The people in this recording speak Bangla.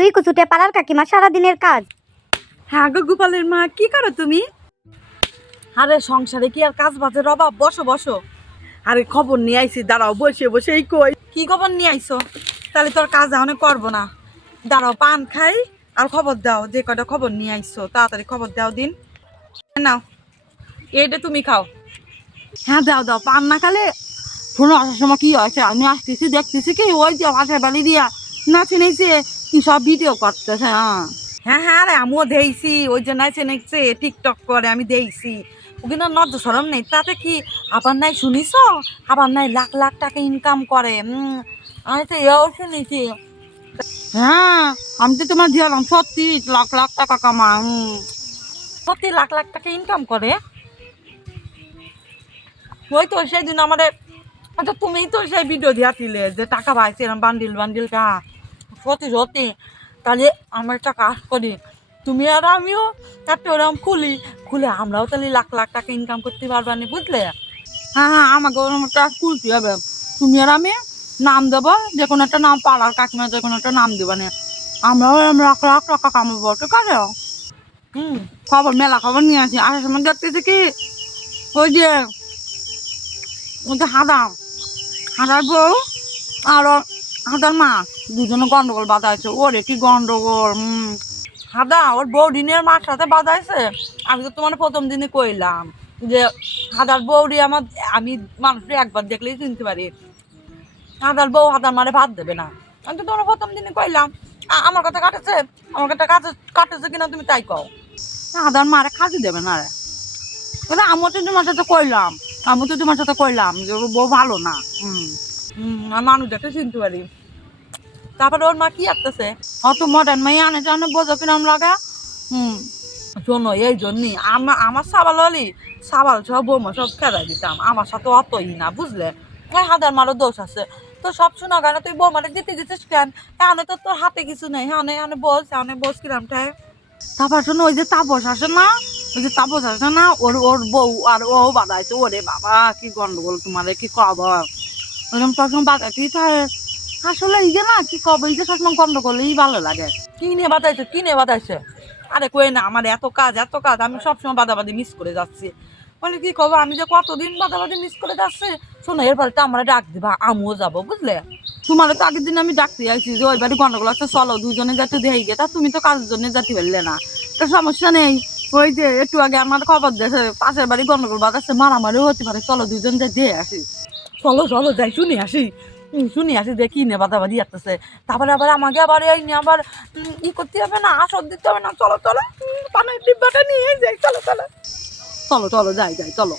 দুই কুচুটে পাড়ার কাকিমা সারাদিনের কাজ। হ্যাঁ গো গোপালের মা, কি করো তুমি? আরে সংসারে কি আর কাজ বাজের অভাব? বসো বসো। আরে খবর নিয়ে আইছি, দাঁড়াও, বসে বসে এই কই। কি খবর নিয়ে আইছো? তাহলে তোর কাজ এখন করব না। দাঁড়াও, পান খাই আর খবর দাও, যে কয়টা খবর নিয়ে আইছো, তাড়াতাড়ি খবর দাও দিন। নাও, এইটা তুমি খাও। হ্যাঁ দাও দাও, পান না খালে শোনো আসার সময় কি হয়েছে? আমি আসতেছি, দেখতেছি কি, ওই যে পাশের বাড়ি দিয়া না নেছে কি সব ভিডিও করতেছে হ্যাঁ। হ্যাঁ হ্যাঁ আরে আমিও দেইছি ওই যে নাচে নেছে টিকটক করে আমি দেইছি ওখানে নজ্জ সরম নেই তাতে কি আবার নাই শুনিস? আবার নাই লাখ লাখ টাকা ইনকাম করে আমি তো এও শুনেছি। হ্যাঁ আমি তো তোমার দিলাম সত্যি লাখ লাখ টাকা কামা। সত্যি লাখ লাখ টাকা ইনকাম করে? ওই তো সেদিন আমাদের আচ্ছা তুমি তো সেই ভিডিও দিয়া দিলে যে টাকা পাইছে এরকম বান্ডিল বান্ডিল টা। সত্যি সত্যি। তাহলে আমরা একটা কাজ করি। তুমি আর আমিও একটা ওরকম খুলি। খুলে আমরাও তাহলে লাখ লাখ টাকা ইনকাম করতে পারবা না বুঝলে? হ্যাঁ হ্যাঁ আমাকে ওরকম একটা খুলতে হবে। তুমি আর আমি নাম দেবো যে কোনো একটা নাম পাড়ার কাকিমা যে কোনো একটা নাম দেবা না। আমরাও এরকম লাখ লাখ টাকা কামাবো ঠিক আছে হুম। খবর মেলা খবর নিয়ে আসি। আসার সময় দেখতেছি কি ওই যে ওই যে হাদা। হাদার বউ আর ওর হাদার মা, দুজনে গন্ডগোল বাঁধাইছে। ওরে, কি গন্ডগোল হাদা, ওর বউ দিনের মার সাথে বাঁধাইছে। আমি তো তোমার প্রথম দিনে কইলাম যে, হাদার বৌরি আমার, আমি মানুষকে একবার দেখলেই চিনতে পারি। হাদার বউ হাদার মারে ভাত দেবে না। আমি তো তোমার প্রথম দিনে কইলাম। আমার কথা কাটেছে? আমার কথা কাটে, কাটেছে কিনা তুমি তাই কও। হাদার মারে খাজি দেবে না রে। আমিও তো তোমার সাথে কইলাম আমি তো তোমার সাথে কইলাম যে বউ ভালো না, হুম। মানুষ দেখে চিনতে পারি। তারপরে ওর মা কি আসতেছে অত মডার্ন মাই আনে জানো, বোঝো কিরম লাগা? হুম। শোনো, এই জন্যই আমার আমার সাবাল হলি সাবাল সব বৌমা সব খেলাই দিতাম। আমার সাথে অতই না, বুঝলে? ওই হাজার মারও দোষ আছে। তো সব শোনা কেন তুই বৌমারে দিতে গেছিস কেন? এখানে তো তোর হাতে কিছু নেই। হ্যাঁ এখানে বস এখানে বস কিরাম ঠায় তারপর শোনো, ওই যে তাপস আসে না, ওই যে তাপস আসে না, ওর ওর বউ আর ও বাদাইছে। ওরে বাবা, কি গন্ডগোল তোমারে, কি খবর? ওরকম বাদাইতেই থাকে আসলে এই যে না কি কব এই যে সবসময় গন্ডগোলই ভালো লাগে। কি নিয়ে বাদাইছে কি নিয়ে বাদাইছে আরে কই না আমার এত কাজ এত কাজ আমি সবসময় বাদাবাদি মিস করে যাচ্ছি। বলে কি কব আমি যে কতদিন বাদাবাদি মিস করে যাচ্ছি? শোনো এরপরে তো আমরা ডাক দিবা আমিও যাব বুঝলে? তোমার তো আগের দিন আমি ডাকতে আইছি যে ওই বাড়ি গন্ডগোল আছে চলো দুজনে যাতে দেখে গে। তা তুমি তো কাজের জন্য যেতে পারলে না। তো সমস্যা নেই। ওই যে একটু আগে আমার খবর দেখে পাশের বাড়ি গন্ডগোল বাজাচ্ছে মারামারিও হতে পারে চলো দুজন যাই দিয়ে আসি। চলো চলো যাই, শুনি আসি। শুনি আসি, দেখি নে দিয়ে আসতেছে তারপরে আবার আমাকে আবার এই নিয়ে আবার ই করতে হবে না, আসর দিতে হবে না। চলো চলো পানের ডিব্বাটা নিয়ে যাই, চলো চলো। চলো চলো, যাই যাই, চলো।